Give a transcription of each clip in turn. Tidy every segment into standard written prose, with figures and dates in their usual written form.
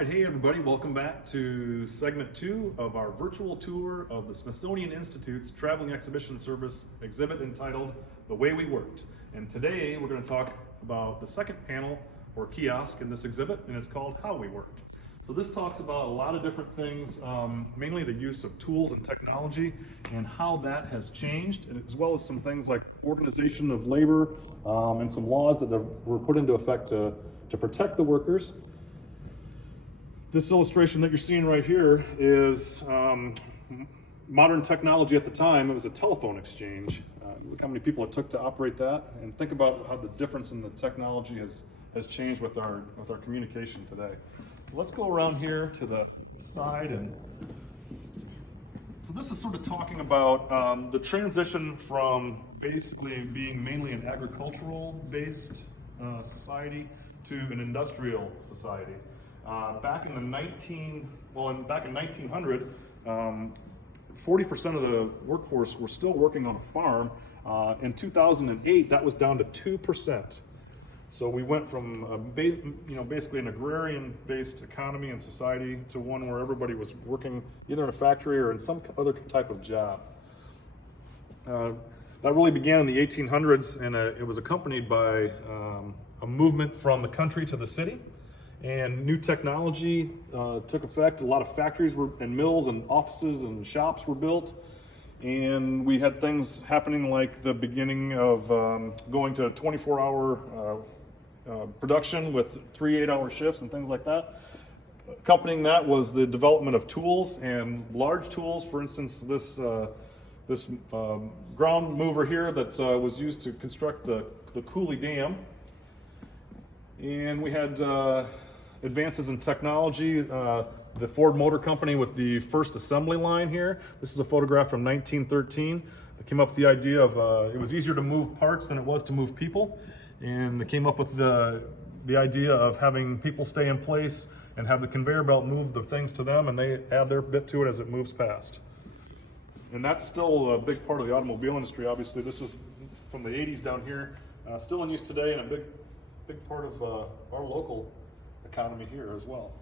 right, hey everybody, welcome back to segment 2 of our virtual tour of the Smithsonian Institute's Traveling Exhibition Service exhibit entitled The Way We Worked. And today we're going to talk about the second panel or kiosk in this exhibit, and it's called How We Worked. So this talks about a lot of different things, mainly the use of tools and technology and how that has changed, and as well as some things like organization of labor and some laws that were put into effect to protect the workers. This illustration that you're seeing right here is modern technology at the time. It was a telephone exchange. Look how many people it took to operate that, and think about how the difference in the technology has changed with our communication today. So let's go around here to the side, and so this is sort of talking about the transition from basically being mainly an agricultural-based society to an industrial society. Back in 1900, 40% of the workforce were still working on a farm. In 2008, that was down to 2%. So we went from basically an agrarian-based economy and society to one where everybody was working either in a factory or in some other type of job. That really began in the 1800s, and it was accompanied by a movement from the country to the city. And new technology took effect. A lot of factories and mills and offices and shops were built. And we had things happening like the beginning of going to 24-hour production with 3 8-hour shifts and things like that. Accompanying that was the development of tools and large tools. For instance, this ground mover here that was used to construct the Cooley Dam. And we had advances in technology. The Ford Motor Company with the first assembly line here. This is a photograph from 1913. They came up with the idea of it was easier to move parts than it was to move people, and they came up with the idea of having people stay in place and have the conveyor belt move the things to them, and they add their bit to it as it moves past. And that's still a big part of the automobile industry. Obviously, this was from the 80s down here, still in use today, and a big part of our local economy here as well.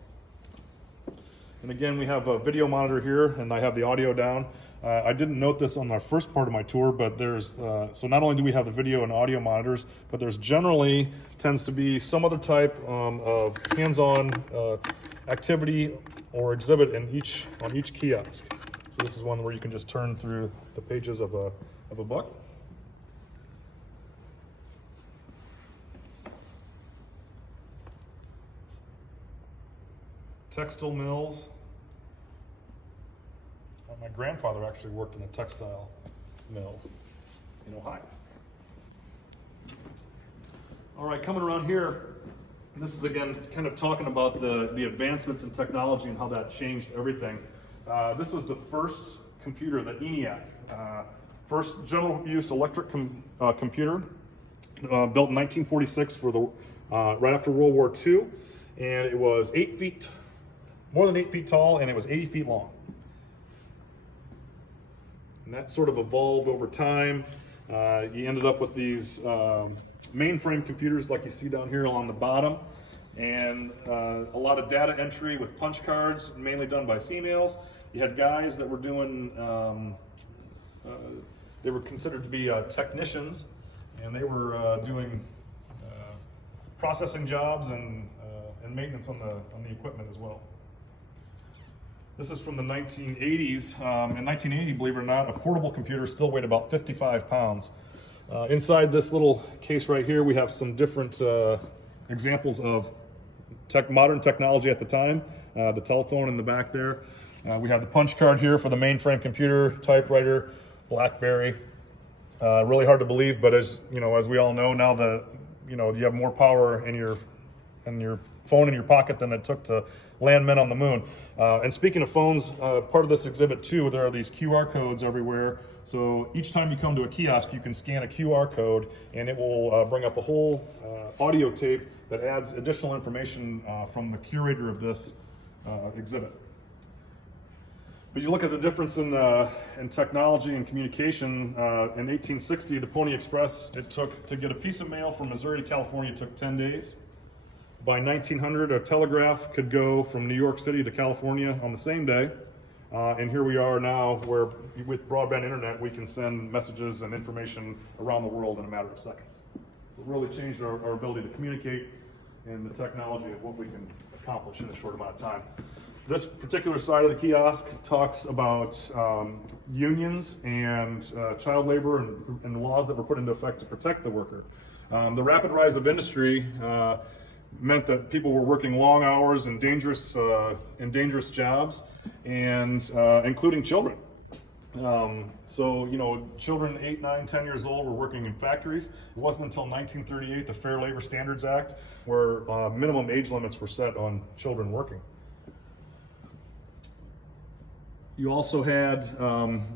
And again, we have a video monitor here, and I have the audio down. I didn't note this on our first part of my tour, but there's, so not only do we have the video and audio monitors, but there's generally tends to be some other type of hands-on activity or exhibit on each kiosk. So this is one where you can just turn through the pages of a book. Textile mills. My grandfather actually worked in a textile mill in Ohio. All right, coming around here, this is again kind of talking about the advancements in technology and how that changed everything. This was the first computer, the ENIAC, first general use electric computer, built in 1946 for the right after World War II, and it was more than 8 feet tall, and it was 80 feet long. And that sort of evolved over time. You ended up with these mainframe computers like you see down here along the bottom, and a lot of data entry with punch cards, mainly done by females. You had guys that were doing, they were considered to be technicians, and they were doing processing jobs and maintenance on the equipment as well. This is from the 1980s. In 1980, believe it or not, a portable computer still weighed about 55 pounds. Inside this little case right here, we have some different examples of modern technology at the time. The telephone in the back there. We have the punch card here for the mainframe computer, typewriter, BlackBerry. Really hard to believe, but as we all know now, you have more power in your phone in your pocket than it took to land men on the moon. And speaking of phones, part of this exhibit too, there are these QR codes everywhere. So each time you come to a kiosk, you can scan a QR code, and it will bring up a whole audio tape that adds additional information from the curator of this exhibit. But you look at the difference in technology and communication. In 1860, the Pony Express, it took to get a piece of mail from Missouri to California, it took 10 days. By 1900, a telegraph could go from New York City to California on the same day. And here we are now where with broadband internet, we can send messages and information around the world in a matter of seconds. So it really changed our ability to communicate and the technology of what we can accomplish in a short amount of time. This particular side of the kiosk talks about unions and child labor and laws that were put into effect to protect the worker. The rapid rise of industry meant that people were working long hours and dangerous jobs, and including children. So, you know, children 8, 9, 10 years old were working in factories. It wasn't until 1938, the Fair Labor Standards Act, where minimum age limits were set on children working. You also had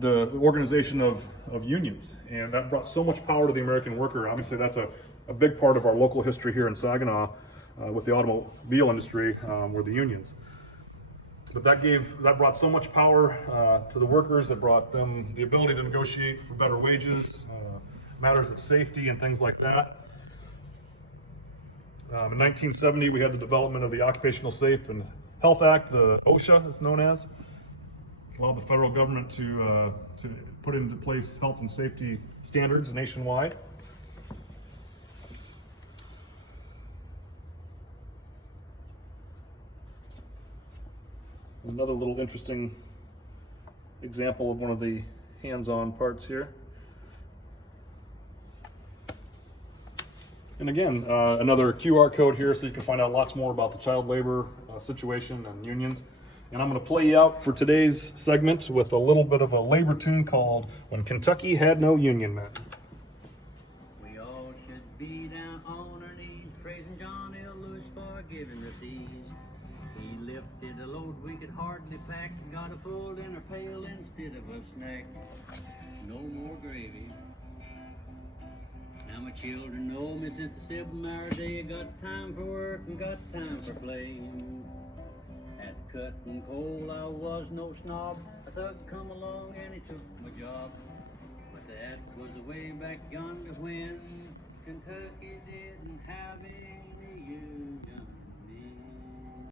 the organization of unions, and that brought so much power to the American worker. Obviously, that's a big part of our local history here in Saginaw with the automobile industry, were the unions. But that brought so much power to the workers. It brought them the ability to negotiate for better wages, matters of safety, and things like that. In 1970, we had the development of the Occupational Safe and Health Act, the OSHA, it's known as. Allowed the federal government to put into place health and safety standards nationwide. Another little interesting example of one of the hands-on parts here. And again, another QR code here so you can find out lots more about the child labor situation and unions. And I'm going to play you out for today's segment with a little bit of a labor tune called When Kentucky Had No Union Men. We all should be down on our knees, praising John L. Lewis for giving us ease. He lifted a load we could hardly pack, got a full dinner pail instead of a snack. No more gravy. Now my children know me since the 7-hour day. I got time for work and got time for play. At cutting coal I was no snob. A thug come along and he took my job. But that was way back yonder when Kentucky didn't have any union.